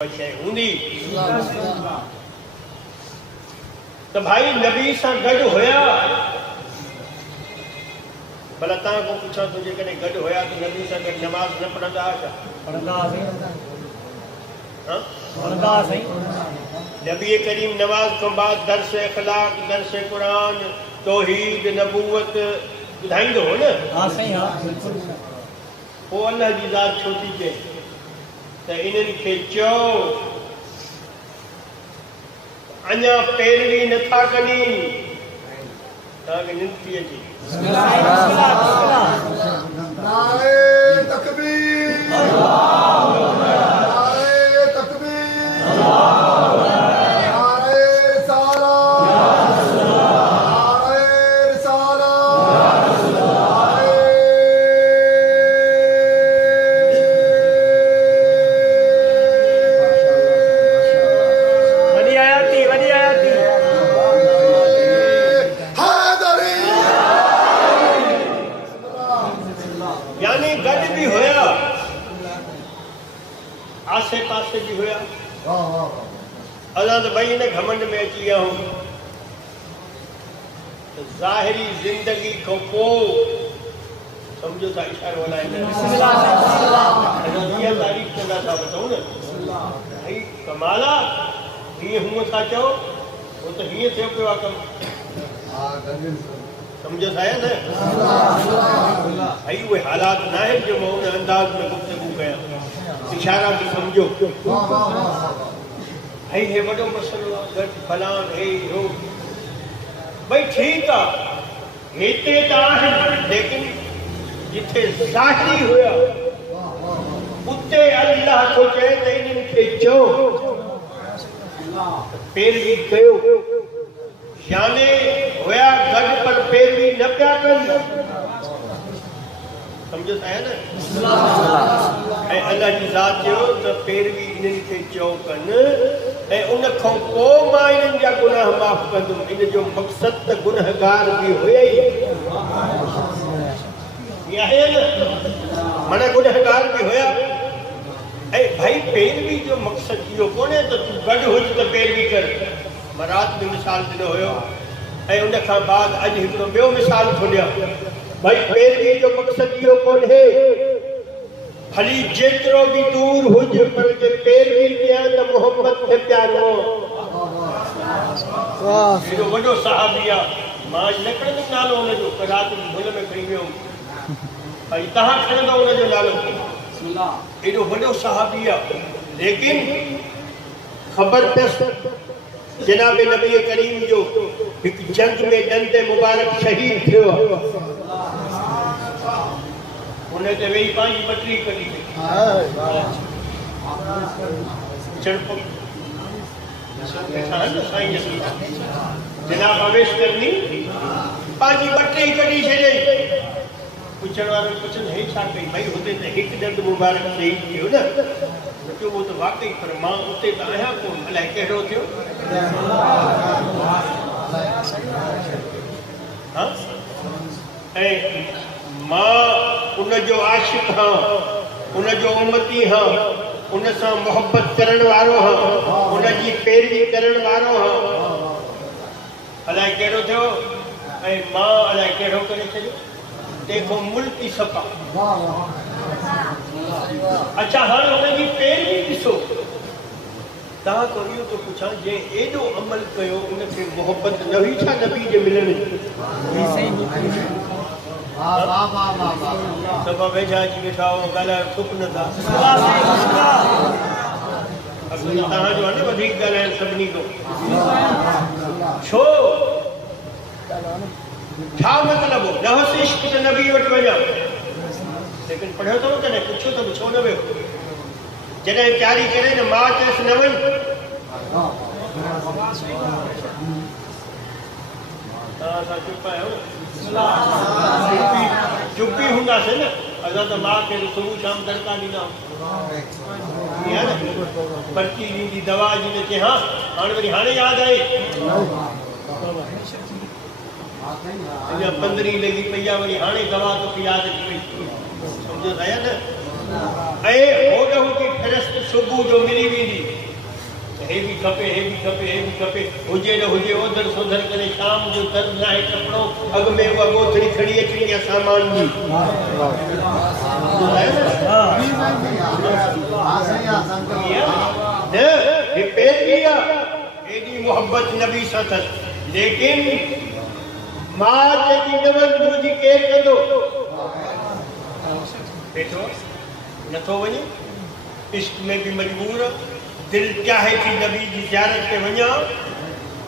तो भाई नबी सां गॾु हुया भला तव्हां को पुछां तो जेकॾहिं गॾु हुया तो नबी सां गॾु नमाज़ न पढ़ंदा छा? पढ़ंदा नबी करीम नमाज खां बाद दर्स अखलाक दर्स कुरान तौहीद नबूवत ॿुधाईंदो हो न। हां सही हां पोइ अल्लाह जी ज़ात छो थी चए त इन्हनि खे चओ अञा पैरवी नथा कनि तव्हांखे निंड थी अचे। नारे तकबीर नारे तकबीर नारे रिसालत नारे रिसालत वॾी आयाती यानी गॾ भी होया आसे पासे भी होया असां तो भाई इन घमंड में अची विया हूं तो ज़ाहिरी जिंदगी को समझो था इशारो हलाइंदा इहा तारीफ़ कंदा था बताऊं न भाई कमाला हीअं हूअं था चओ वो तो हीअं थियो पियो आहे कमु समझो था न भाई उहे हालात ना है जो मैं उन अंदाज में गुफ्तगू कया इशारा भी समझो भाई हे वॾो मसलो आहे गॾु फलान हे हो भाई ठीक आहे हिते त आहिनि लेकिन जिथे ज़ाहिरी हुया उते अल्लाह को चए त इन्हनि खे चओ पैरवी कयो यानी होया गॾु पर पैरवी न पिया कनि समझो था न ऐं अल्लाह जी ज़ात चयो त पैरवी इन्हनि खे चओ कनि ऐं उन खां पोइ मां इन्हनि जा गुनाह माफ़ कंदुमि। इन जो मक़सदु त गुनहगार बि हुया ई आहे न माना गुनहगार बि हुया ऐं भाई पैरवी जो मक़सदु इहो कोन्हे त तूं गॾु हुज त पैरवी कर। मां राति में मिसाल ॾिनो हुयो ऐं उन खां बाद अॼु हिकिड़ो ॿियो मिसाल थो ॾियां भाई पैरवी जो मक़सदु इहो कोन्हे भली जेतिरो बि दूर हुज पर जे पैरवी कयां त मोहम्मद खे प्यारो एॾो वॾो सहाबी आहे मां न खणंदुमि नालो हुनजो राति भुल में खणी वियो भाई तव्हां खणंदव हुनजो नालो एॾो वॾो सहाबी आहे लेकिन ख़बर अथसि जनाब नबी करीम जो हिकु जंग में दंद मुबारक शहीद थियो उन ते वेही पंहिंजी बटरी कढी जनाब अवेश करनी पंहिंजी बटरी कढी छॾे पुछण वारो पुछनि हे छा कई भाई हुते त हिकु दंद मुबारक शहीद थियो न जो वो तो वाकई पर मां उते त आहियां कोन अलाए कहिड़ो थियो हाँ ऐं मां उनजो आशिक़ हाँ उनजो उम्मती हाँ उन सां मोहब्बत करण वारो हाँ उनजी पैरवी करण वारो हाँ अलाए कहिड़ो थियो ऐं मां अलाए कहिड़ो करे छॾियो देखो मुल्की सफ़ा अच्छा हाणे हुनजी पैरवी ॾिसो तव्हां को इहो थो पुछां जे एॾो अमल कयो उनखे मोहब्बत न हुई छा नबी जे मिलण जी सभु वेझा अची वेठा हो ॻाल्हायो थुक नथा तव्हांजो आहे न वधीक ॻाल्हाइण सभिनी खां छो छा मतिलबु न हुअसि इश्क त नबी वटि वञा लेकिन पढ़ियो अथव कॾहिं पुछो त छो न वियो जॾहिं तयारी करे न मां चयसि न वञ तव्हां चुप आहियो चुप ई हूंदासीं न असां त माउ खे सुबुह शाम दड़का ॾींदा पर्ची ॾींदी दवा जी न चए हा हाणे वरी हाणे यादि आई 15 लगी पई आहे वरी हाणे दवा तो यादि अची वई समझो था न ऐं होॾ हुजे फ़हिरिस्त सुबुह जो मिली वेंदी हे बि खपे हे बि खपे हे बि खपे हुजे न हुजे ओधर सोधर करे शाम जो तर लाहे कपिड़ो अॻु में उहा ॻोथड़ी खणी अचणी आहे सामान जी न हे पैरवी आहे एॾी मोहबत नबी सां अथसि लेकिन मां जेकी न वञ मुंहिंजी केरु कंदो ॾिठो नथो वञे इश्क में बि मजबूर दिल चाहे थी नबी जी ज़ियारत ते वञा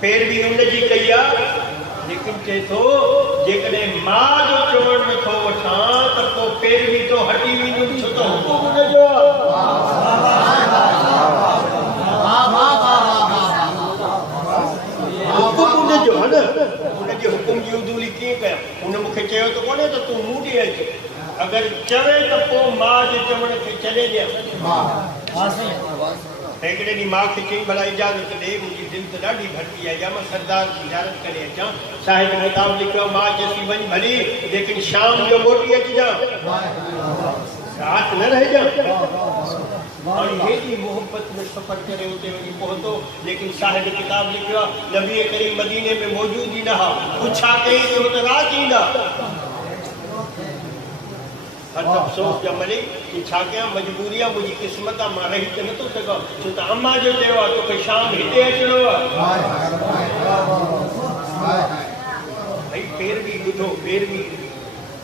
पैरवी उनजी कई आहे लेकिन चए थो जेकॾहिं मां जो चवणु नथो वठां त पोइ पैरवी तो हटी वेंदुमि छो त हुकुम उनजो हुकुम उनजो आहे न उनजे हुकुम जी उदूली कीअं कयां हुन मूंखे चयो त कोन्हे त तूं मूं ॾे अच अगरि चवे त पोइ मां जे चवण खे छॾे ॾियां हिकिड़े ॾींहुं माउ खे चई भला इजाज़त ॾे मुंहिंजी दिलि त ॾाढी भटकी आहे या मां सरदार जी ज़ियारत करे अचां साहिब किताब लिखियो मां चयसि वञ भली लेकिन शाम जो मोटी अचिजां राति न रहिजां और हेॾी मोहबत में सफ़र करे उते वञी पहुतो लेकिन साहिब किताब लिखियो आहे नबी करीम मदीने में मौजूद ई न हा पुछा कई त हुते राति ईंदा हर अफ़सोस जा मलिक कि छा कयां मजबूरी आहे मुंहिंजी क़िस्मत आहे मां रही त नथो सघां छो त अम्मा जो चयो आहे तोखे शाम हिते अचिणो आहे भई पैरवी ॿुधो पैरवी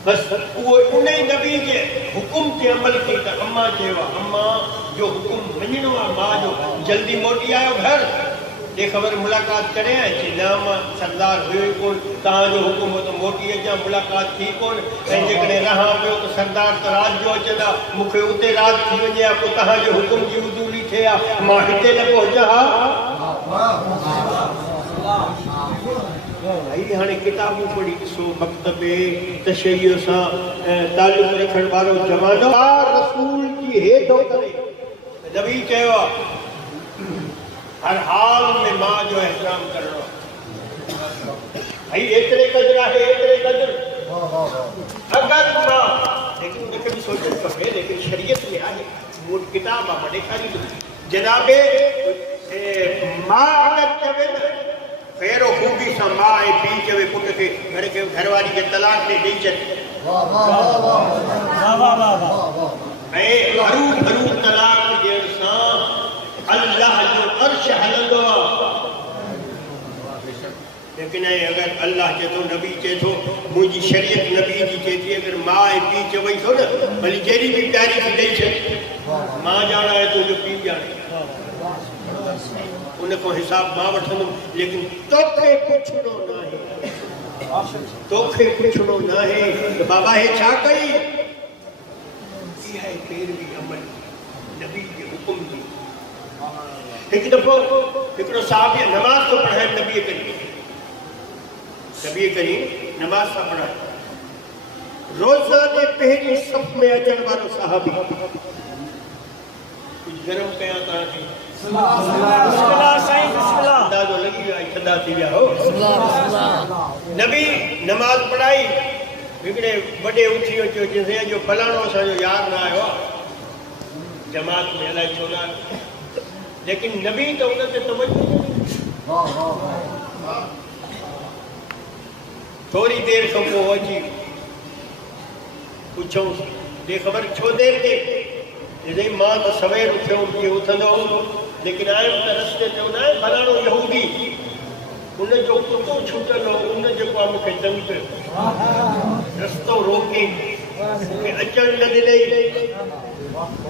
बसि उहो उन ई नबी जे हुकुम ते अमल कई त अम्मा चयो आहे अम्मा जो हुकुम मञिणो आहे मां जो जल्दी मोटी आयो घर ये ख़बर मुलाक़ात करे कि न मां सरदार हुयो ई कोन तव्हांजो हुकुम हो त मोटी अचां मुलाक़ात थी कोन ऐं जेकॾहिं रहां पियो त सरदार त राति जो अचंदा मूंखे उते राति थी वञे हा पोइ तव्हांजे हुकुम जी उदूली थिए हा मां हिते न पहुचां हा भाई हाणे किताबूं पढ़ी ॾिसो मकतबे तशय्युअ सां तालुक़ रखण वारो जमानो रसूल जी हेठो करे नबी चयो आहे हर हाल में मां जो एहतराम करणो भाई एतिरे क़दुरु आहे एतिरे क़दुरु अगरि मां लेकिन उनखे बि सोचणु खपे लेकिन शरीयत में आहे मूं वटि किताब आहे मां ॾेखारींदुमि जनाबे मां अगरि चवे न पहिरों ख़ूबी सां मां ऐं पीउ चवे पुट खे घरवारी खे तलाक ॾेई ॾेई छॾ ऐं हरू तलाक ॾियण सां अल्लाह जो अर्श हलंदो लेकिन अगर अल्लाह चए थो नबी चए थो मुंहिंजी शरीयत नबी जी चए थी अगर मां ऐं पीउ चवई थो न भली जहिड़ी बि प्यारी थी ॾेई छॾ मां ॼाणा आहे तुंहिंजो पीउ ॼाणे उन खां हिसाब मां वठंदुमि लेकिन तोखे पुछणो न आहे त बाबा हे छा कई इहा आहे पैरवी अमल नबी जे हुकुम जी हिकु दफ़ो हिकिड़ो साहिब नमाज़ थो पढ़ाए नबी करीम नमाज़ था पढ़ाए रोज़ाने पहिरीं सफ़ में अचण वारो साहिबी कुझु गरम कयां तव्हांखे अंदाज़ो लॻी वियो आहे थधा थी विया हो नबी नमाज़ पढ़ाई हिकिड़े वॾे उथी अचो चई जो फलाणो असांजो यार न आयो आहे जमात में अलाए छो न आयो लेकिन नबी तो उन ते तवज्जो थोड़ी देर खां पोइ अची पुछो बेख़बर छो देर ते मां त सवेर उथियो जीअं उथंदो लेकिन आयुमि त रस्ते ते उन फलाणो यहूदी उनजो कुतो छूटल हो उन जेको आहे मूंखे तंग कयो रस्तो रोके मूंखे अचण न ॾिनई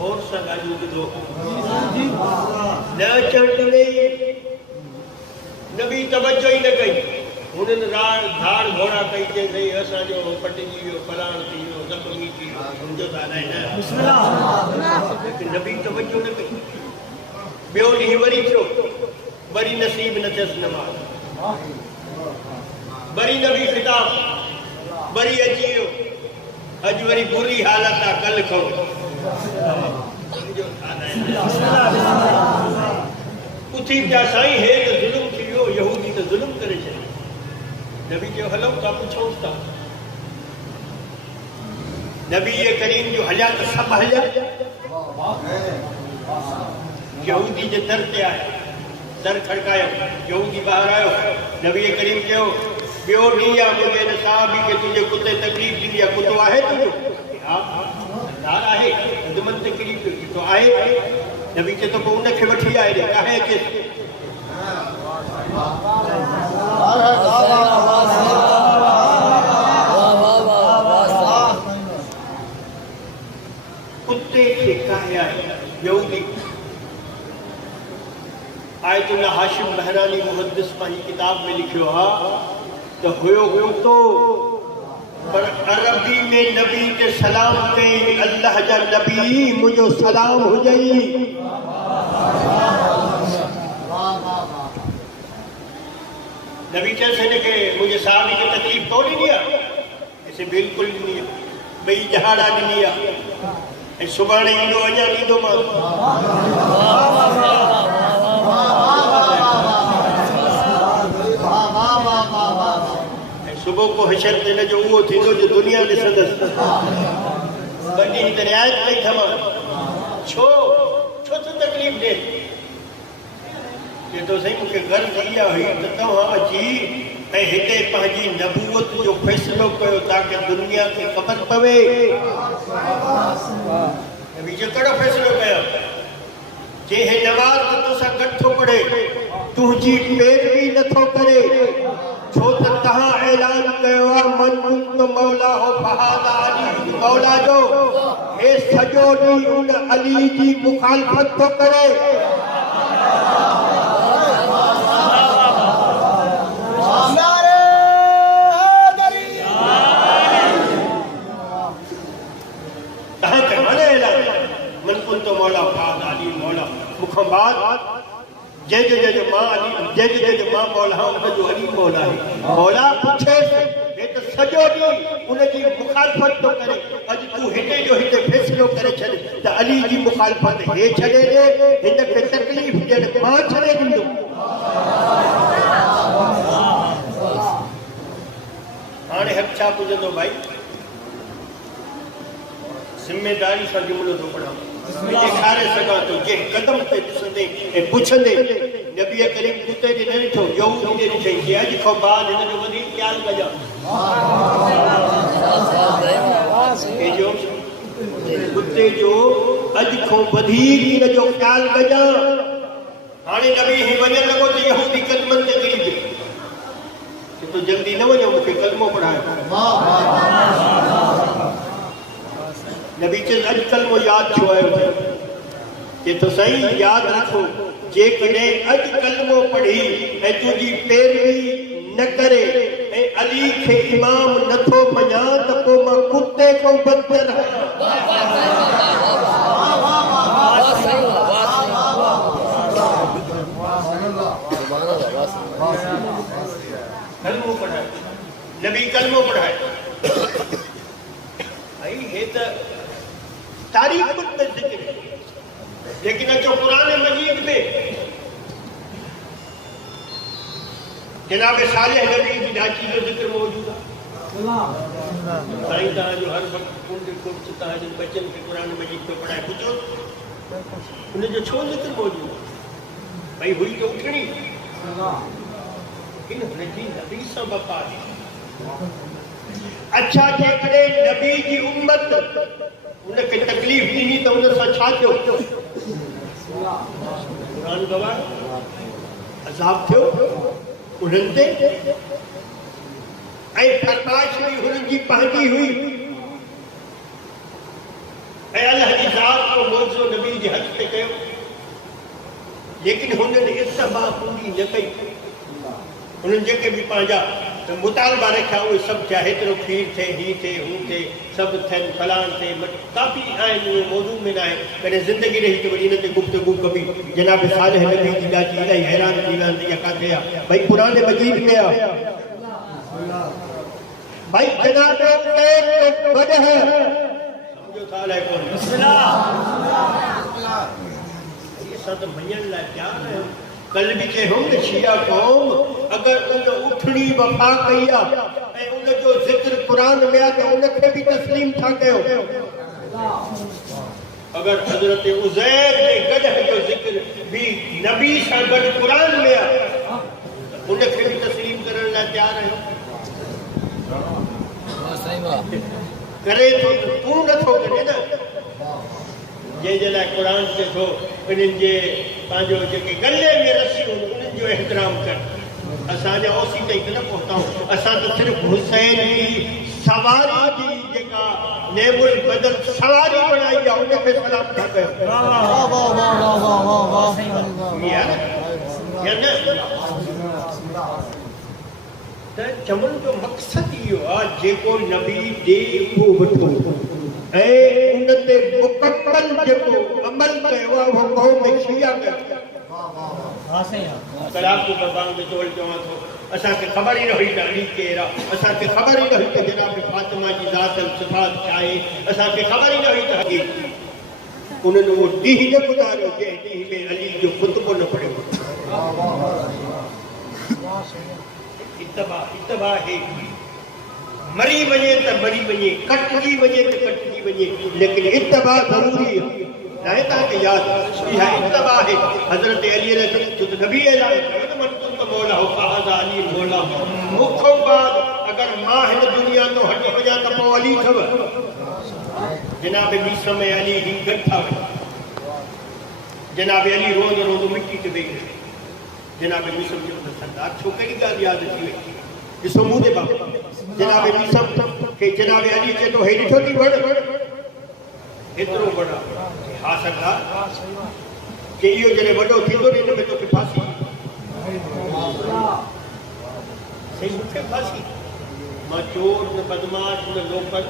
और सां ॻाल्हियूं ॿुधो न अचण ॾिनई नबी तवज्जो ई न कई हुननि धाड़ घोड़ा कई चई भई असांजो पटिजी वियो फलाण थी वियो ज़ख़्मी थी वियो सम्झो था न नबी तवज्जो न कई ॿियो ॾींहुं वरी थियो वरी नसीब न थियसि नमाज़ वरी नबी ख़िताब वरी अची वियो अॼु वरी बुरी हालत आहे कल्ह खां उथी पिया साईं हे त ज़ुल्म थी वियो यहूदी त ज़ुल्म करे छॾियो नबी चयो हलूं था पुछूं था नबी करीम जो हलिया त सभु हलिया यहूदी जे दर ते आया, दर खड़कायो, यहूदी बाहर आयो, नबी करीम कहो ॿियो ॾींहुं आहे मुंहिंजे हिन साहबी खे तुंहिंजे कुते तकलीफ़ ॾिनी आहे, कुतो आहे तुंहिंजो? हा सरदार आहे, ख़िदमत ते किरी पियो कुतो आहे। नबी चए थो पोइ उनखे वठी आए ॾे, काहे अचे? कुत्ते खे काहे आहे यहूदी? आयतुल्लाह हाशिम बहरानी मुहद्दिस पंहिंजी किताब में लिखियो आहे त हुयो कुतो, पर अरबी में नबी के सलाम कई, अल्लाह जा नबी मुझो सलाम हुजई। नबी चइसि हिनखे मुंहिंजे साहबी खे तकलीफ़ कोन ॾिनी आहे? इसे बिल्कुलु ॾिनी आहे, ॿई जहाड़ा ॾिनी आहे ऐं सुभाणे ईंदो, अञा ॾींदो मां। सुबुह को हशर ते हिनजो उहो थींदो जो दुनिया ॾिसंदसि। ॿ ॾींहं त रिआयत कई थमा, छो छो थो तकलीफ़ ॾे? चए थो साईं मूंखे गर्ज इहा हुई त तव्हां अची ऐं हिते पंहिंजी नबूवत जो फ़ैसिलो कयो ताकी दुनिया खे ख़बर पवे। नबी जो कहिड़ो फ़ैसिलो कयो? जे हे नवाज़ तोसां गॾु थो पढ़े, तुंहिंजी पैरवी नथो करे, छो त तव्हां ऐलान कयो आहे मन कुंत मौला हो फहादा अली मौला जो, हे सॼो ॾींहुं उन अली जी मुखालफ़त थो करे। तव्हां कयो न ऐलान मन कुंत मौला फहादा अली मौला, मूंखां बाद जंहिंजो मां अली, जंहिंजो मां मौला उनजो अली मौला आहे। मौला पुछेसि हे त सॼो ॾींहुं उनजी मुखालफ़त थो करे, अॼु तूं हिते जो हिते फ़ैसिलो करे छॾ त अली जी मुखालफ़त हे छॾे ॾे, हिनखे तकलीफ़ ॾियण मां छॾे ॾींदुमि। हाणे हक़ छा पुॼंदो भाई? ज़िमेदारी सां जुमिलो थो पढ़ां, ॾेखारे सघां थो जे कदम ते ॾिसंदे ऐं पुछंदे नबी करीम कुते खे न ॾिठो, यहूदी खे ॾिठई कि अॼु खां बाद हिनजो वधीक ख़्यालु कजां। कुते जो अॼु खां वधीक हिनजो ख़्यालु कजां। हाणे नबी ही वञणु लॻो त यहूदी कदमनि ते किरी पियो, कि तूं जल्दी न वञो, मूंखे कलमो पढ़ायो। नबी चए अॼु कलमो यादि छो आयो? चए थो साईं यादि रखो, जेकॾहिं अॼु कलमो पढ़ी ऐं तुंहिंजी पैरवी न करे ऐं अली खे इमाम नथो मञा त पोइ मां कुते खां बदतर कलमो पढ़ाए। नबी कलमो पढ़ाए। हे त तारीख़ में ज़िक्र है, लेकिन अचो कुरान मजीद में जनाब सालिह नबी की डाची जो ज़िक्र मौजूद है। साईं तव्हांजो हर वक़्तु कुंड कुंड तव्हांजे बचनि खे कुरान मजीद तो पढ़ाए, पुछो उनजो छो ज़िक्र मौजूद है? भई हुई तो उठणी इन हुनजी नबी सां बपा दी। अच्छा जेकॾहिं नबी जी उम्मत उनखे तकलीफ़ ॾिनी त उन सां छा थियो? क़ुरान गवाह अज़ाब थियो उन्हनि ते, ऐं फरमाइश हुई हुननि जी पंहिंजी हुई, ऐं अल्लाह जी ज़ात को मौज़ो नबी जे हक़ ते कयो, लेकिन हुननि इत्तबा पूरी न कई। हुननि जेके बि पंहिंजा मुतालबा रखिया उहे सभु थिया, हेतिरो खीर थिए, ही थिए, हू थिए, सभु थियनि, फलान थिए, काफ़ी आहिनि, उहे मौजूद में न आहे। कॾहिं ज़िंदगी रही त वरी हिन ते गुफ़्तगू कबी। जनाब सालिह नबी जी ॾाची इलाही हैरान थी वेंदी आहे, किथे आहे? भई क़ुरान मजीद में आहे। भाई जनाब वॾ है, सम्झो था अलाए कोन। असां त मञण लाइ तयारु आहियूं। कल भी चयो न शिया कौम अगर उन उठणी वफा कई आहे ऐं उन जो ज़िक्र क़ुरान में आहे त उनखे बि तस्लीम था कयो। अगर हजरत उज़ैर के गदह जो जिक्र भी नबी सां गॾु क़ुरान में आहे उनखे बि तस्लीम करण लाइ तयारु आहियो करे थो त तूं नथो करे न जंहिंजे लाइ क़ुरान चए थो उन्हनि जे पंहिंजो जेके गले में रसियूं उन्हनि जो एहतराम कर असांजा ओसी ताईं न पहुताऊं असां त सिर्फ़ु हुसैन जी सवारी जी जेका नेमुल बदल सवारी बनाई आहे उनखे सलाम था कयो त चवण जो मक़सदु इहो आहे जेको नबी ॾे उहो वठो ऐं उन ते मुकमल जेको अमल कयो आहे उहो क़ौम शिया कयो कलाकू ज़बान में चोल चवां थो असांखे ख़बर ई न हुई त अली केरु आहे असांखे ख़बर ई न हुई त जनाब फातिमा जी ज़ात सिफ़ात छा आहे असांखे ख़बर ई न हुई त उन्हनि उहो ॾींहुं न गुज़ारियो जंहिं ॾींहुं में अली जो ख़ुतबो न पढ़ियो इत्तबा है मरी वञे त मरी वञे कटजी वञे त कटजी वञे लेकिन इत्तबा ज़रूरी है चाहे तव्हांखे यादि इहा इत्तबा है हज़रत अली जो त नबी ऐलान कयो न मन तुम त मौला हो फ़हाज़ा अली मौला मूंखां बाद अगर मां हिन दुनिया तो हटी वञा त पोइ अली अथव जनाब मीस में अली ही गॾु था वञनि जनाब अली रोज़ रोज़ मिटी ते वेही रहे जनाब मीसम जो सरदार छो कहिड़ी ॻाल्हि यादि अची वई ॾिसो मूं जे बाबा जनाब मीसम खे जनाब अली चए थो हे ॾिठो थी वण एतिरो वण हा सरदार कि इहो जॾहिं वॾो थींदो न हिन में तोखे फांसी सही मूंखे फांसी मां चोर न बदमाश न नौकर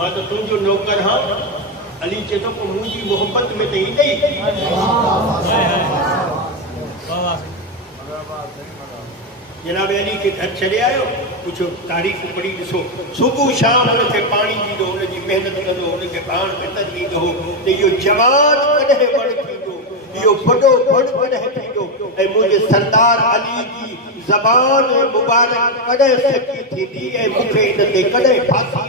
मां त तुंहिंजो नौकर हाँ अली चए थो पोइ मुंहिंजी मोहबत में त ईंदई जनाब अली के घर छॾे आयो कुझु तारीख़ पढ़ी ॾिसो सुबुह शाम हुनखे पाणी ॾींदो हुनजी महिनत कंदो हुनखे पाण महिनत ॾींदो त इहो जवान कॾहिं वण थींदो इहो वॾो वण कॾहिं थींदो ऐं मुंहिंजे सरदार अली जी ज़बान मुबारक कॾहिं सची थींदी ऐं मूंखे इन ते कॾहिं फांसी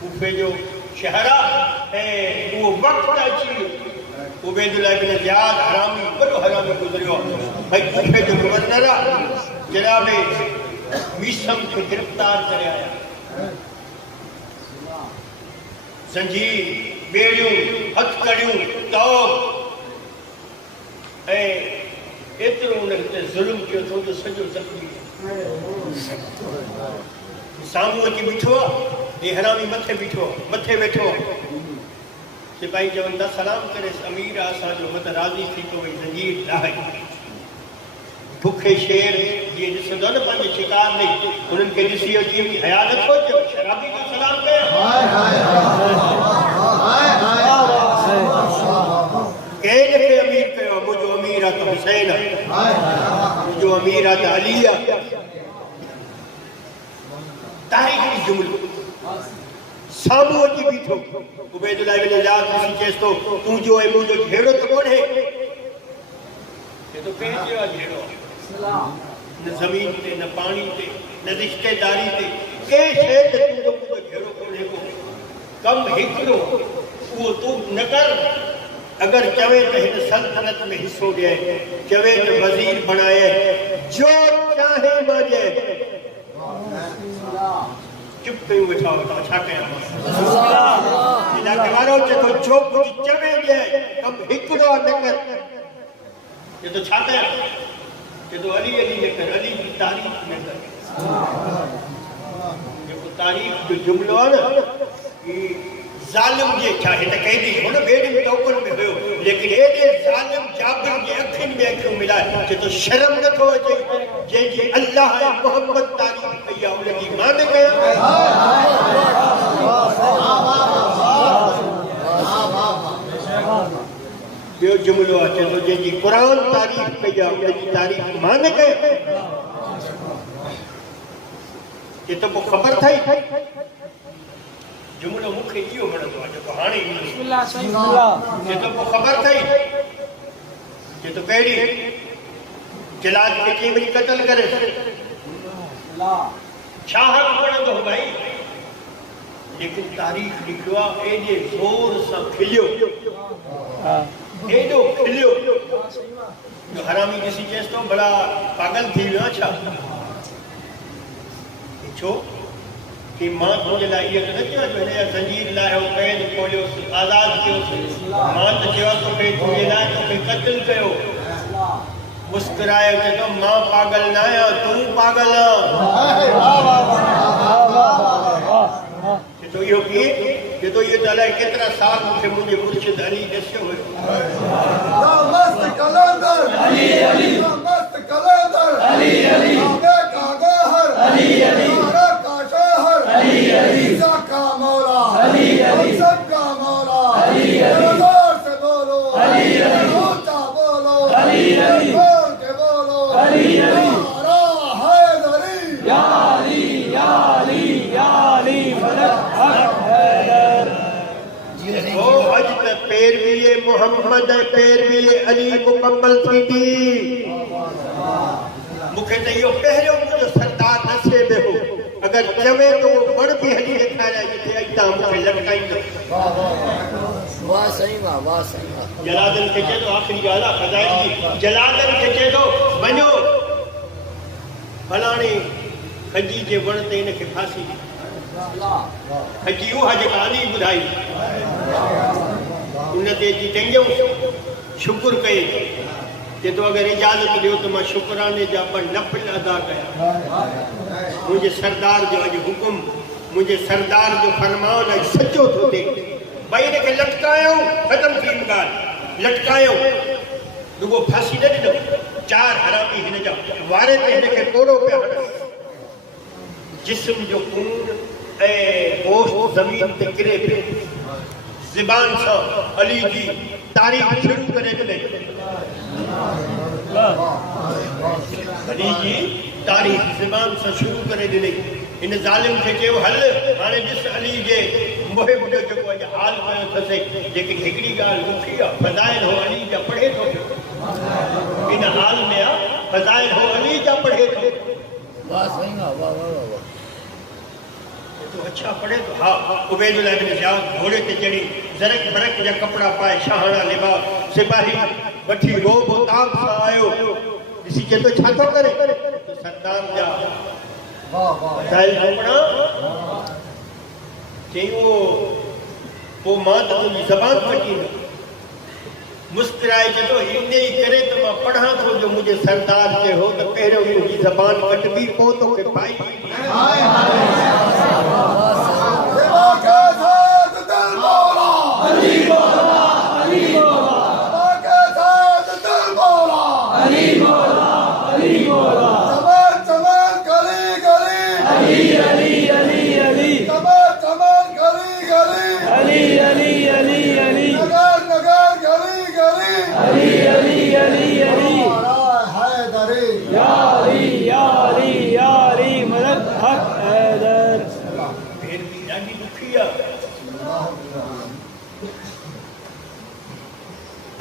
कूफे जो शहर ऐं उहो वक़्तु अची वियो उबैदुल्लाह इब्न ज़ियाद हरामी वॾो हरामी गुज़रियो भई कूफे जो गवर्नर आहे जनाब मीसम खे गिरफ़्तार करे आया ज़ंजीर ॿेड़ियूं हथकड़ियूं तौब ऐं एतिरो उन ते ज़ुल्म कयो तुंहिंजो सॼो ज़ख़्मी साम्हूं अची बीठो आहे हे हरामी मथे बीठो मथे वेठो सिपाही चवनि था सलाम करे अमीर आहे असांजो मत राज़ी थी थो वई ज़ंजीर लाहे बुखे शेर जीअं ॾिसंदो न पंहिंजे शिकार में उन्हनि खे ॾिसी अची हया नथो अचे शराबी जो सलाम कयो कंहिं दफ़े अमीर कयो मुंहिंजो अमीर आहे त हुसैन आहे मुंहिंजो अमीर आहे त अली आहे तारीख़ी जुमिलो साम्हूं अची बीठो उबैदुल्लाह इब्न ज़ियाद ॾिसी चएसि थो तुंहिंजो ऐं मुंहिंजो जहिड़ो त कोन्हे चए थो कंहिंजो आहे जहिड़ो न ज़मीन ते न पाणी ते न रिश्तेदारी ते कंहिं शइ ते तुंहिंजो मुंहिंजो जहिड़ो कोन्हे को कमु हिकिड़ो उहो तूं न कर अगर चवे तो हिन सल्तनत में हिस्सो ॾिए चवे तो वज़ीर बनाए जो चाहे मांजे चुप कयूं वेठा हुआ छा कयां इलाके वारो चए तो जो कुछ चवे ॾिए कम हिकिड़ो न कर ये तो छा कयां चए तो अली अली न कर अली की तारीफ़ न कर जेको तारीफ़ जो जुमिलो आहे न ज़ालिम जे चाहे त कैदी हो न ॿेड़ियुनि टोकनि में हुयो लेकिन एॾे ज़ालिम जाबिर जे अखियुनि में अखियूं मिलाए चए तो शर्म नथो अचे जंहिंजी अल्लाह ऐं मोहम्मद तारीफ़ कई आहे उनजी मां न कयां ॿियो जुमिलो आहे चए तो जंहिंजी क़ुरान तारीफ़ कई आहे उनजी तारीफ़ मां न कयां चए तो पोइ ख़बर अथई जुमिलो मूंखे इहो वणंदो आहे जेको हाणे जे तो पोइ ख़बर अथई जे तो कहिड़ी जलाद खे कीअं वञी क़तल करे छा वणंदो भाई, लेकिन तारीख़ लिखियो आहे एॾे ज़ोर सां खिलियो, एॾो खिलियो जो हरामी ॾिसी चएसि थो भला पागल थी वियो आहे छा? छो कि मां तुंहिंजे लाइ इहो त न चयो जो हिन जा ज़ंजीर लाहियो, क़ैद खोलियोसि, आज़ादु कयोसि। मां त चयो तोखे तुंहिंजे लाइ तोखे क़त्ल कयो। मुस्कुराए चए थो मां पागल न आहियां, तूं पागल आहीं। तो इहो कीअं? चए थो इहो त अलाए केतिरा साल मूंखे मुंहिंजे मुर्शिद अली ॾसियो हुयो। मस्त कलंदर अली अली, मस्त कलंदर अली अली, आगे का गहर अली अली, मारा का शहर अली अली, ईसा का मौला अली अली, सब का मौला अली अली, जोर से बोलो अली अली, ऊंचा बोलो अली अली, बोल के बोलो अली अली, मारा हैदरी या अली या अली या अली, मलक हक हैदर। ओ अज त पैरवी मोहम्मद पैरवी अली मुकम्मल थी थी। मूंखे त इहो पहिरियों मुंहिंजो सरदार नसे में हो। अगर चवे तो वण बि हली ॾेखारियां जिते अॻितां मूंखे लटकाईंदो। वाह सही वाह, वाह सही वाह। जलादन खे चए थो आख़िरी ॻाल्हि आहे फ़ज़ाइल जी, जलादन खे चए थो वञो फलाणे खजी जे वण ते हिनखे फांसी ॾी। खजी उहा जेका अली ॿुधाई उन ते अची टेंगियूं शुकुर कई। चए थो अगरि इजाज़त ॾियो त मां शुकराने जा 2 नफ़िल अदा कयां। मुंहिंजे सरदार जो अॼु हुकुम, मुंहिंजे सरदार जो फरमान अॼु सचो थो थिए। भई हिनखे लटकायूं, ख़तमु थी ॻाल्हि, लटकायूं, रुॻो फांसी न ॾिनो। 4 हरामी हिन जा वारे ते हिनखे कोड़ो पिया हणनि। जिस्म जो खून ऐं गोश्त ज़मीन ते किरे पियो। ज़बान सां अली जी तारीख़ शुरू करे ॾिनई। अली जी तारीख़ ज़बान सां शुरू करे ॾिनई। इन ज़ालिम खे चयो हल हाणे ॾिस अली जे मुहिब जो जेको अॼु हाल कयो अथसि। लेकिन हिकिड़ी ॻाल्हि ॾुखी आहे, फ़ज़ाइल हो अली जा पढ़े थो पियो। इन हाल में आहे फ़ज़ाइल हो अली जा पढ़े थो। वाह सही वाह, वाह वाह वाह। तो अच्छा पढ़े तो हाँ। उबैदुल्लाह बिन ज़ियाद घोड़े ते चढ़ी, ज़रक भरक जा कपड़ा पाए, शाहाना लिबास, सिपाही वठी रोब ताब सां आयो। ॾिसी चए थो छा थो करे? तो सरदार जा फ़ज़ाइल कपड़ा चयूं पोइ मां त तुंहिंजी ज़बान कटींदो। मुस्कुराए चए थो इन ई करे त मां पढ़ां थो जो मुंहिंजे सरदार चयो हो त पहिरियों तुंहिंजी ज़बान कटबी पोइ तोखे पाई।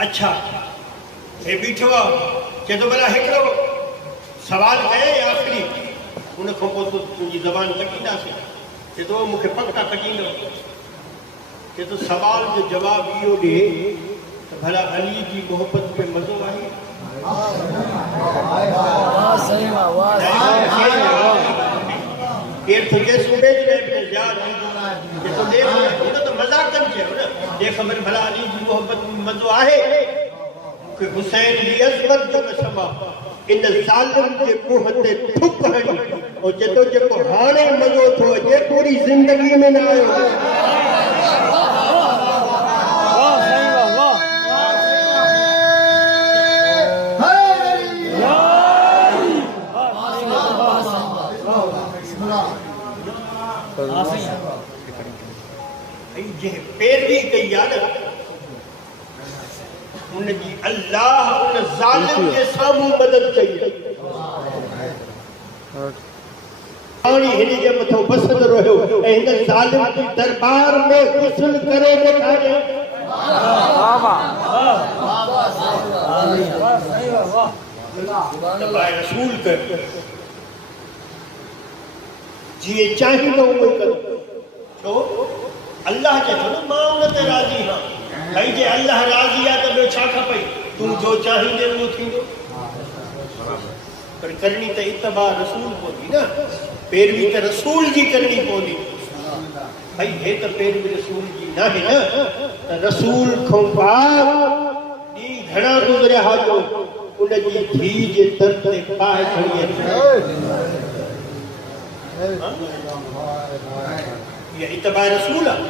अच्छा हे बीठो आहे। चए थो भला हिकिड़ो सवाल कयां आख़िरी, उन खां पोइ तुंहिंजी ज़बान कटींदासीं। चए थो मूंखे पक्का कटींदो। चए थो सवाल जो जवाबु इहो ॾे त भला अली जी मोहबत में मज़ो आहे? वाह सही वाह, वाह केरु थो चएसि उबैदुल्लाह बिन ज़ियाद। चए थो देख हुन त मज़ाक़नि चयो न, देख भला अली जी मोहबत में मज़ो आहे? मूंखे हुसैन जी अज़मत जो कसम आहे, इन ज़ालिम जे मुंहं ते थुक हणी। ऐं चए थो जेको हाणे मज़ो थो अचे पूरी ज़िंदगी में न आयो। पैरवी कई आहे न उनजी अल्लाह उन ज़ालिम जे साम्हूं मदद कई। पाणी हिन जे मथां बसंदो रहियो ऐं हिन ज़ालिम जे दरबार में गुस्ल करे ॾेखारियो। रसूल कर जीअं चाहींदो उहो कंदो छो अल्लाह चए थो न मां उन ते राज़ी आहियां भई जे अल्लाह राज़ी आहे त ॿियो छा खपई तूं जो चाहींदे उहो थींदो पर करणी त इत्तबा रसूल पवंदी न पैरवी त रसूल जी करणी पवंदी भाई हे त पैरवी रसूल जी न आहे न त रसूल खां बाद ॾींहं घणा गुज़रिया हाजो उनजी धीउ जे दर ते पाए खणी अचे ये इत्तबा रसूल आहे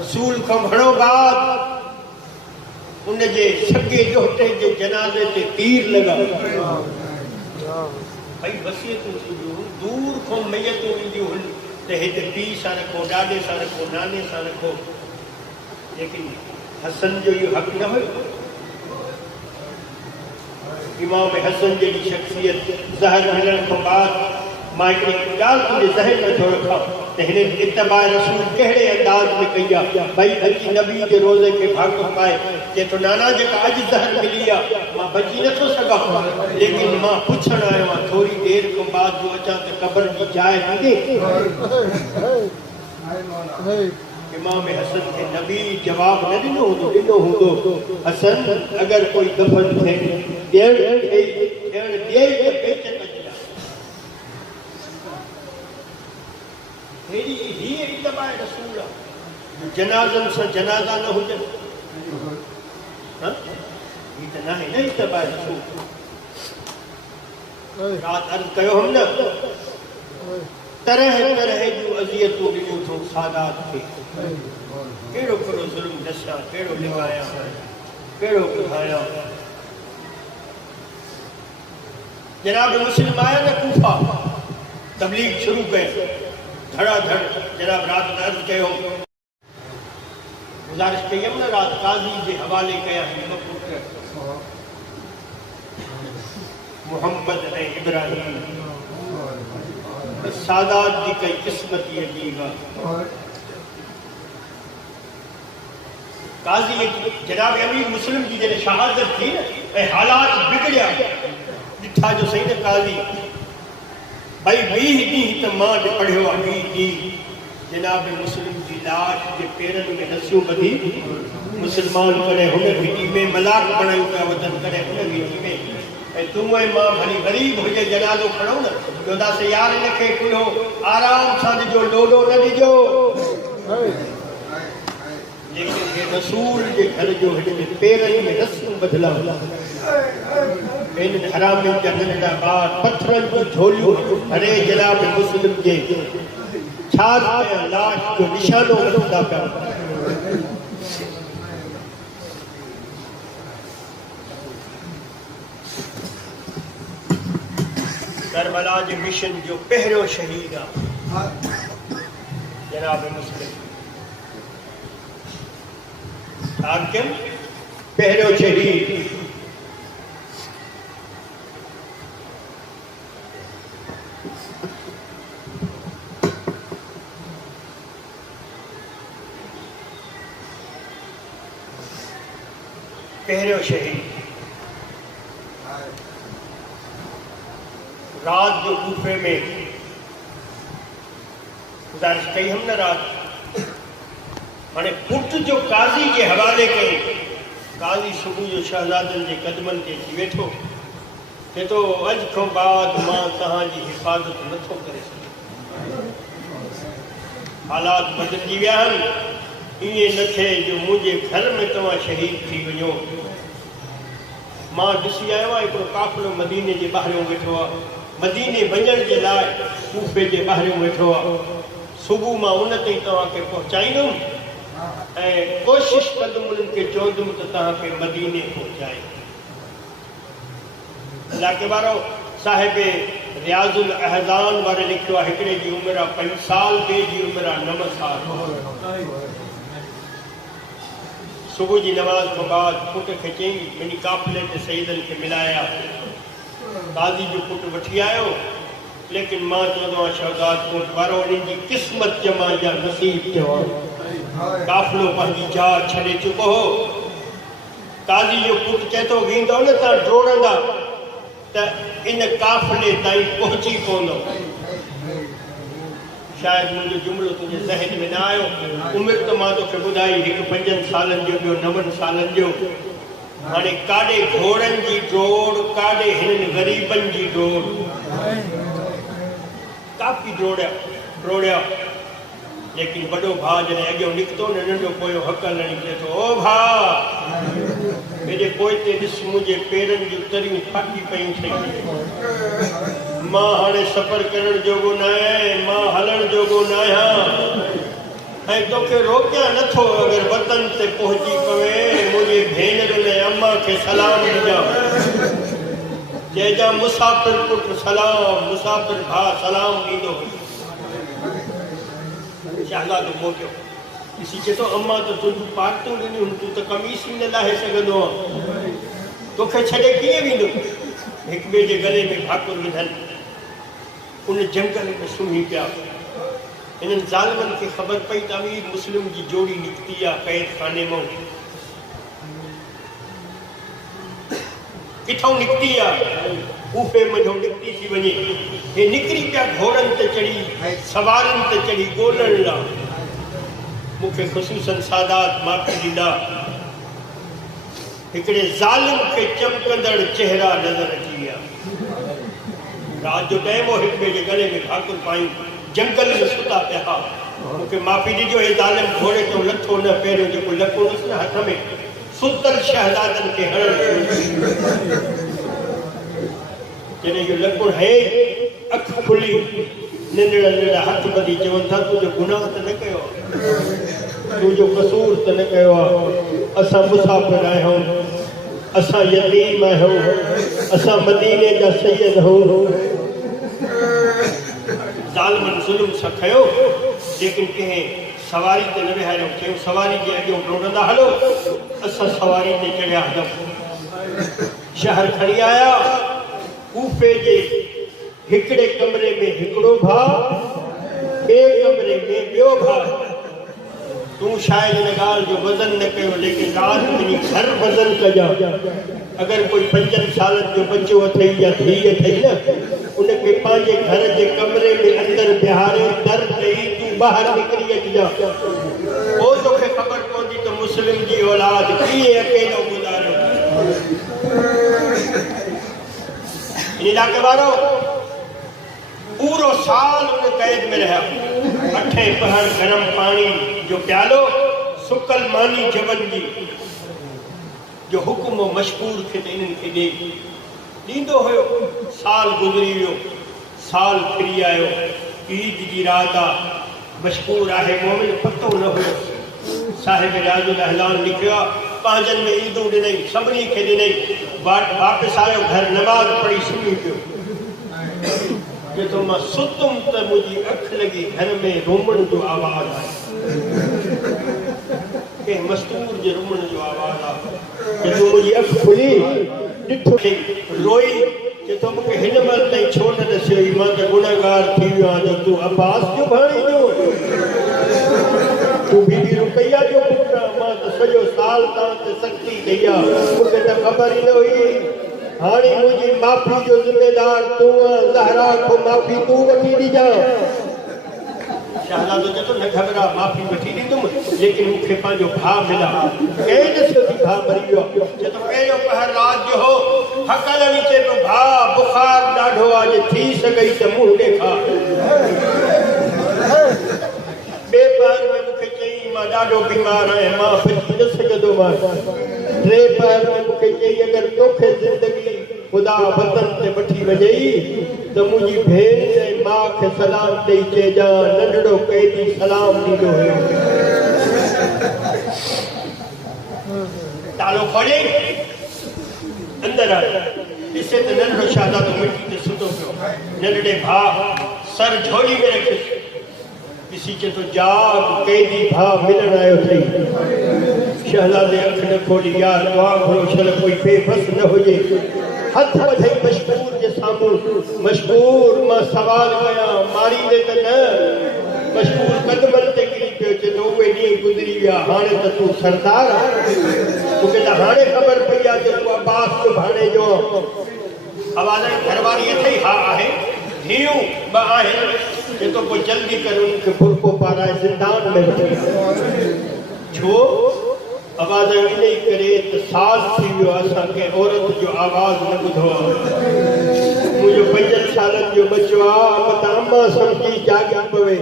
रसूल खां घणो बाद उनजे सगे जोहटे जे जनाज़े ते तीर लॻा भाई वसियतूं थींदियूं दूर खां मैयतूं ईंदियूं हुन त हिते पीउ सां रखो ॾाॾे सां रखो नाने सां रखो लेकिन हसन जो इहो हक़ न हुयो इमाम हसन जहिड़ी शख़्सियत ज़हर मिलण खां बाद मां हिकिड़ी ॻाल्हि तुंहिंजे ज़हन में थो रखां त हिन इत्तबा रसूल कहिड़े अंदाज़ में कई आहे भई अची नबी जे रोज़े खे भाॻ पाए चए थो नाना जेका अॼु ज़हर मिली आहे मां बची नथो सघां लेकिन मां पुछण आयो आहियां थोरी देरि खां बाद जो अचां त क़बर जी जाइ मिले इमाम हसन खे नबी जवाब न ॾिनो हूंदो हसन अगरि कोई दफ़न थिए जनाज़नि सां जनाज़ा न हुजनि हीअ त न आहे न इत्तबा रसूल राति अर्ज़ु कयो हम न तरह तरह जूं अज़ियतूं ॾिनियूं अथऊं सादात खे कहिड़ो कहिड़ो ज़ुल्म ॾसां कहिड़ो लिवायां कहिड़ो ॿुधायां जनाब मुस्लिम आया न कूफा तबलीग शुरू कयो धड़ाधड़ जनाब राति में अर्ज़ु कयो गुज़ारिश कई हुयमि न राति काज़ी जे हवाले कया ॿ पुट मोहम्मद ऐं इब्राहिम सादात जी कई क़िस्मत अजीब आहे काज़ी जनाब अमीर मुस्लिम जी जॾहिं शहादत थी न ऐं हालात बिगड़िया ॾिठा जो सही न काज़ी भाई ॿी ॾींहुं त मां पढ़ियो आहे ॿी ॾींहुं जनाब मुस्लिम जी लाश जे पेरनि में रसियूं ॿधी मुस्लमान कॾहिं हुन भिटी में मलाक बणायूं पिया वधनि कॾहिं हुन भिटी में ऐं तूं ऐं मां भली ग़रीब हुजे जनाज़ो खणूं न चवंदासीं यार हिनखे खुलो आराम सां ॾिजो लोॾो न ॾिजो लेकिन हे रसूल जे घर जो हिन पेरनि में रसियूं ॿधला इन हरामियुनि जा नंढा ॿार पथरनि जूं झोलियूं हरे जनाब मुस्लिम जे छा लाश जो निशानो रखंदा पिया करबला जे मिशन जो पहिरियों शहीद आहे जनाब मुस्लिम हाकिम पहिरियों शहीद पहिरियों शहीद रात जो कूफे में गुज़ारिश कई हम न रात माने पुट जो काज़ी के हवाले कई काज़ी सुबह जो शहजादन के कदमन के अची वेठो चे तो अज खां बाद मां तहां जी हिफाज़त नथो करे सघां हालात बदलजी विया आहिनि इएं न थिए जो मुंहिंजे घर में तव्हां शहीद थी वञो मां ॾिसी आयो आहियां हिकिड़ो काफ़िलो मदीने जे ॿाहिरियों वेठो आहे मदीने वञण जे लाइ कूफे जे ॿाहिरियों वेठो आहे सुबुह मां उन ताईं तव्हांखे पहुचाईंदुमि ऐं कोशिशि कंदुमि उन्हनि खे चवंदुमि त तव्हांखे मदीने पहुचाए इलाइक़े वारो साहिब रियाज़ुल अहज़ान वारे लिखियो आहे हिकिड़े जी उमिरि आहे 5 साल ॿिए जी उमिरि आहे 9 साल सुबुह जी नमाज़ खां बाद पुट खे चई मुंहिंजी काफ़िले ते सईदनि खे मिलाया काज़ी जो पुट वठी आयो लेकिन मां चवंदो आहियां शहज़ाद कोट वारो उन्हनि जी क़िस्मत जमा जा नसीब थियो काफ़िलो पंहिंजी जान छॾे चुको हो काज़ी जो पुट चए थो वेंदो न तव्हां डोड़ंदा त इन काफ़िले ताईं पहुची पवंदो। शायद मुझे जुमलो तुझे ज़हन में ना आयो। उम्र तो मां तोखे ॿुधाई, हिकु 5 सालनि जो, ॿियो 9 सालनि जो। हाणे काॾे घोड़नि जी डोड़, काॾे हिननि ग़रीबनि जी डोड़। काफ़ी डोड़िया, लेकिन वॾो भाउ जॾहिं अॻियो निकितो न, नंढो पोयो हकल हणी चए थो, ओ भाउ, हेॾे पोइ ते ॾिस, मुंहिंजे पेरनि जूं तरियूं फाटी पयूं अथई। मां हाणे सफ़र करण जोॻो न आहियां, मां हलण जोॻो न आहियां, ऐं तोखे रोकियां नथो। अगरि वतन ते पहुची पवे, मुंहिंजी भेनरुनि ऐं अम्मा खे सलाम ॾिजां, चइजां मुसाफ़िर पुटु सलाम, मुसाफ़िर भाउ सलाम ॾींदो। शहज़ादो मोटियो, ॾिसी चए थो, अम्मा त तुंहिंजूं पार्टियूं ॾिनियूं, तूं त कमीस ई न लाहे सघंदो आहे, तोखे छॾे कीअं वेंदो। हिक ॿिए जे गले में भाकुर विधनि उन जंगल में सुम्ही पिया। हिननि ज़ालिमनि खे ख़बर पई त अमीर मुस्लिम जी जोड़ी निकिती आहे क़ैद खाने मां। किथां निकिती आहे? ऊफे मझो निकिती थी वञे। हे निकिरी पिया घोड़नि ते चढ़ी, सवारनि ते चढ़ी ॻोल्हण लाइ। मूंखे ख़ुसूसन सादात माफ़ी ॾींदा, हिकिड़े ज़ालिम खे चमकंदड़ चेहरा नज़र अची विया। रात जो टाइम हो, हिक ॿिए जे गले में भाकुर पायूं, जंगल में सुता पिया। मूंखे माफ़ी ॾिजो, हे ज़ालिम घोड़े तो लथो न, पहिरियों जेको लको हुयुसि न हथ में, सुतल शहज़ादनि खे हणण। जॾहिं इहो लकुड़ है, अख खुली, नंढड़ा नंढड़ा हथ ॿधी चवनि था, तुंहिंजो गुनाह त न कयो, तुंहिंजो कसूर त न कयो आहे। असां मुसाफ़िर आहियूं, असां यतीम आहियूं, असां मदीने जा सैयद आहियूं। ज़ालिमनि ज़ुल्म सां खयो, लेकिन कंहिं सवारी ते न विहारियो। चयूं सवारी जे अॻियां डोड़ंदा हलो, असां सवारी ते चढ़िया हलूं। शहर खणी आया। कूफे जे हिकिड़े कमरे में हिकिड़ो भाउ, ॿिए कमरे में ॿियो भाउ। तूं शायदि हिन ॻाल्हि जो वज़न न कयो, लेकिन रात वञी घर वज़न कजां। अगरि कोई 5 सालनि जो बच्चो अथई या धीउ अथई न, उनखे पंहिंजे घर जे कमरे में अंदरि बिहारे दर ॾेई तूं ॿाहिरि निकिरी अचिजां। पोइ तोखे ख़बर पवंदी त मुस्लिम जी औलाद कीअं अकेलो गुज़ारियो। इन इलाइक़े वारो पूरो साल उन कैद में रहा। 8 पहर गरम पानी जो प्यालो, सुकल मानी जबन जी जो हुक्म मशहूर खे त इन्हनि खे ॾींदो हुयो। साल गुज़री वियो, साल फिरी आयो। ईद जी रात आहे, मशहूर आहे, मोमिन पतो न हुयो। साहिब राजुल अहलान लिखियो आहे, पंहिंजनि में ईदूं ॾिनई, सभिनी खे ॾिनई। वापसि आयो घर, नमाज़ पढ़ी सुम्ही पियो। जे तो मां सुतुम त मुंहिंजी अख लॻी, घर में रोमण जो आवाज़ आहे, कंहिं मस्तूर जे रोमण जो आवाज़ आहे। जो मुंहिंजी अख खुली, ॾिठो रोई, जे तो मूंखे हिन महिल ताईं छो न ॾसियो, मां त गुनहगार थी वियो आहियां। जो तूं अब्बास जो भाणीजो, तूं बीबी रुकैया जो पुटु आहे। मां त सॼो साल तां ते सख़्ती कई आहे, मूंखे त ख़बर ई न हुई। हाणे मुंहिंजी माफ़ी जो ज़िम्मेदार तूं आहे। ज़हरा खां माफ़ी तूं वठी ॾिजां। शहज़ादो चए थो, न घबरा, माफ़ी वठी ॾींदुमि, लेकिन मूंखे पंहिंजो भाउ मिला। कंहिं ॾिसो थी भाउ मरी वियो आहे। चए थो, पहिरियों पहर रात जो हो, हकल हणी चए पियो, भाउ बुखार ॾाढो आहे, थी सघई त मुंहुं ॾेखार। ॿिए पहर में मूंखे चई, मां ॾाढो बीमार आहियां, मां बची न सघंदोमांसि। 3 पहर में मूंखे चई, अगरि तोखे ज़िंदगी ख़ुदा वतन ते वठी वञई त मुंहिंजी भेण ऐं माउ खे सलाम ॾेई चइजां, नंढड़ो कैदी सलाम ॾींदो हुयो। तालो खणी अंदरि आयो, ॾिसे त नंढड़ो शहज़ादो मिटी ते सुतो पियो। नंढड़े भाउ सर झोली में रखियुसि। ॾिसी चए थो, जाग, कैदी भाउ मिलण आयो अथई। शहज़ादे अख न खोली, यार दुआ घुरो, छल कोई बेबस न हुजे। हथ वधई मशहूर जे साम्हूं। मशहूर, मां सवाल कयां, मारींदे त न? मशहूर कदमनि ते किरी पियो। चए थो, उहे ॾींहं गुज़री विया, हाणे त तूं सरदार आहे। मूंखे त हाणे ख़बर पई आहे त तूं अब्बास जो भाणे जो। आवाज़ घरवारी अथई हा आहे धियूं ब आहिनि के तो कोई जल्दी कर उनके फुल्को पाराए जिंदान में रखे छो आवाज़ इने करे त साल थी वियो असांखे औरत जो आवाज़ न ॿुधो मुंहिंजो 5 सालनि जो बच्चो आहे त अम्मा सम्झी जाॻी पवे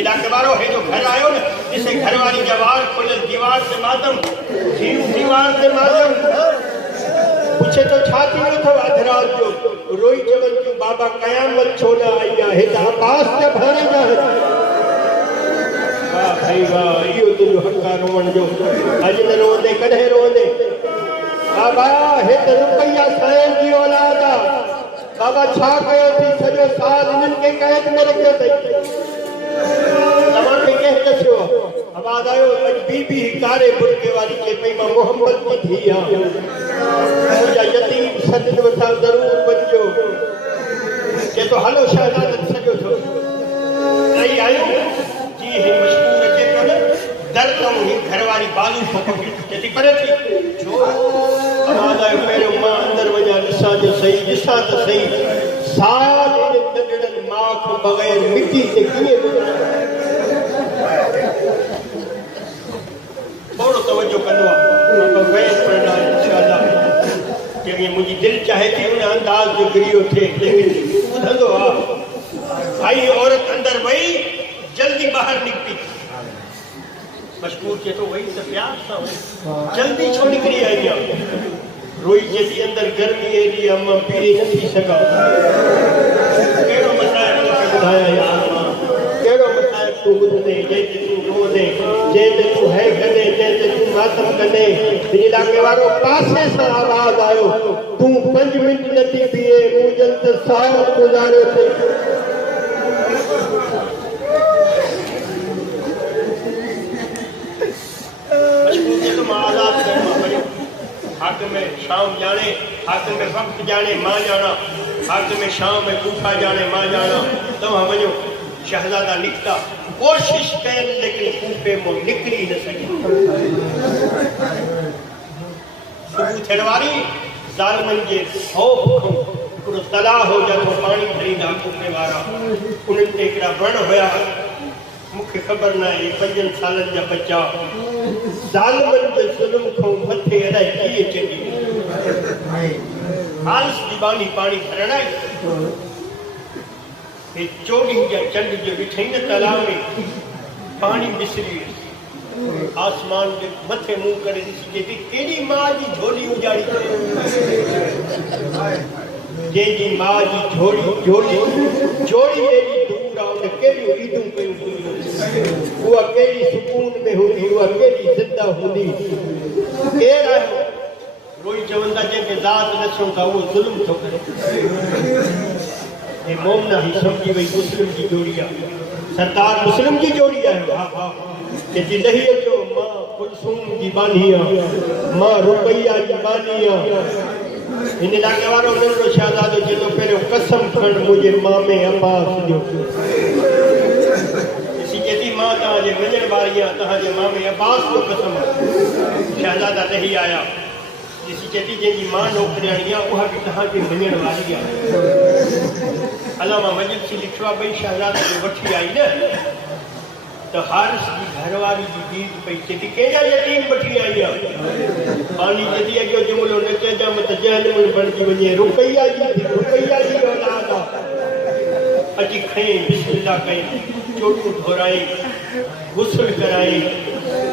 इलाके वारो हे जो घर आयो न जिसे घरवारी जा वार खुलियल दीवार से मातम दीवार से मातम पूछे तो छा थी वियो अथव अध रात जो रोई चवनि थियूं बाबा क़यामत छो न आई आहे त अब्बास जा भाणे जा वाह भाई वाह इहो तुंहिंजो हक़ आहे रोअण जो अॼु न रोअंदे कॾहिं रोअंदे बाबा हे त रुपैया साईं जी औलाद आहे बाबा छा कयो थी सॼो साल हिननि खे कैद में रखियो अथई तव्हांखे कंहिं कसियो आवाज़ आयो अॼु बीबी कारे बुरके वारी चए पई मां मोहम्मद जी थी आहियां मुंहिंजा यतीम सदन वठां ज़रूरु वञिजो चए थो हलो शहज़ादनि सॼो थो रही आयो जी हे मशहूर अचे पियो न दर तां ही घरवारी बालू चए थी परे थी छो आवाज़ आयो पहिरियों मां अंदरि वञा ॾिसां जो सही ॾिसां त सही साल नंढड़नि माउ खां बग़ैर मिटी ते कीअं थोरो तवजो कंदो आहे मुंहिंजी दिलि चाहे थी उन अंदाज़ जो गिरियो थिए लेकिन ॿुधंदो आहे भाई औरत अंदरि वई जल्दी ॿाहिरि निकिती मशहूर चए थो वई त प्यार सां जल्दी छो निकिरी आई आहे रोई चए थी अंदरि गर्मी एॾी आहे मां पीरे न थी सघां कहिड़ो मसाइब तोखे ॿुधायां यार मां कहिड़ो मसाइब तूं ॿुधंदे जंहिं ते तूं रोअंदे जंहिं ते तूं है कंदे जंहिं ते तूं मातम कंदे हिन इलाके वारो पासे सां आवाज़ आयो तूं 5 मिंट नथी बीहे मूं जन त साल गुज़ारियो अथई हाकिम शाम जाने हाकिम वक्त जाने मां जाना हाकिम शाम कूफा जाने मां जाना तव्हां वञो शहजादा निकता कोशिश कयन लेकिन कूफे मां निकिरी न सघी सुबुह थियण वारी ज़ालिमनि जे ख़ौफ़ खां हिकिड़ो तलाउ हो जंहिंमें पाणी भरींदा कूफे वारा उन्हनि ते हिकिड़ा वण हुया मूंखे ख़बर न आहे 5 सालनि जा बच्चा ज़ालिमनि जे ज़ुल्म खां मथे अलाए कीअं चढ़ी हालस जी बानी पाणी भरण आई हे चोॾहीं जा चंड जो ॾिठई न तलाउ में पाणी बिसरी आसमान जे मथे मुंहुं करे ॾिसिजे थी केॾी माउ जी झोली उजाड़ी जंहिंजी माउ जी झोली एॾी दूर आहे उन कहिड़ियूं ईदूं कयूं उहा कहिड़ी सुकून में हूंदी उहा कहिड़ी ज़िंदा हूंदी केरु आहे रोई चवंदा जंहिंखे ज़ात ॾिसूं था उहो ज़ुल्म थो करे हे मोमना ही सम्झी वई मुस्लिम जी जोड़ी आहे सरदार मुस्लिम जी जोड़ी आहे हा हा चएथी लही अचो मां कुलसूम जी बानी आहे मां रुपैया जी बानी आहे हिन इलाके वारो नंढो शहज़ादो चए थो पहिरियों कसम खण मुंहिंजे मामे अब्बास जो मां तव्हांजे वञण वारी आहे तव्हांजे मामे अब्बास जो कसम शहज़ादा लही आया ॾिसी चए थी जंहिंजी मां नौकरियाणी आहे उहा बि तव्हांखे वञण वारी आहे अला मां मजलिसी लिखियो आहे ॿई शहज़ादा जो वठी आई न त हारिस जी घरवारी जी गीत पई चए थी कंहिंजा यतीम वठी आई आहे पाणी चए थी अॻियो जुमिलो न चइजां त जहनुम बणिजी वञे रुपैया जी औलाद आहे अची खई बिस्मिल्लाह कई चोटू धोराई गुस्ल कराई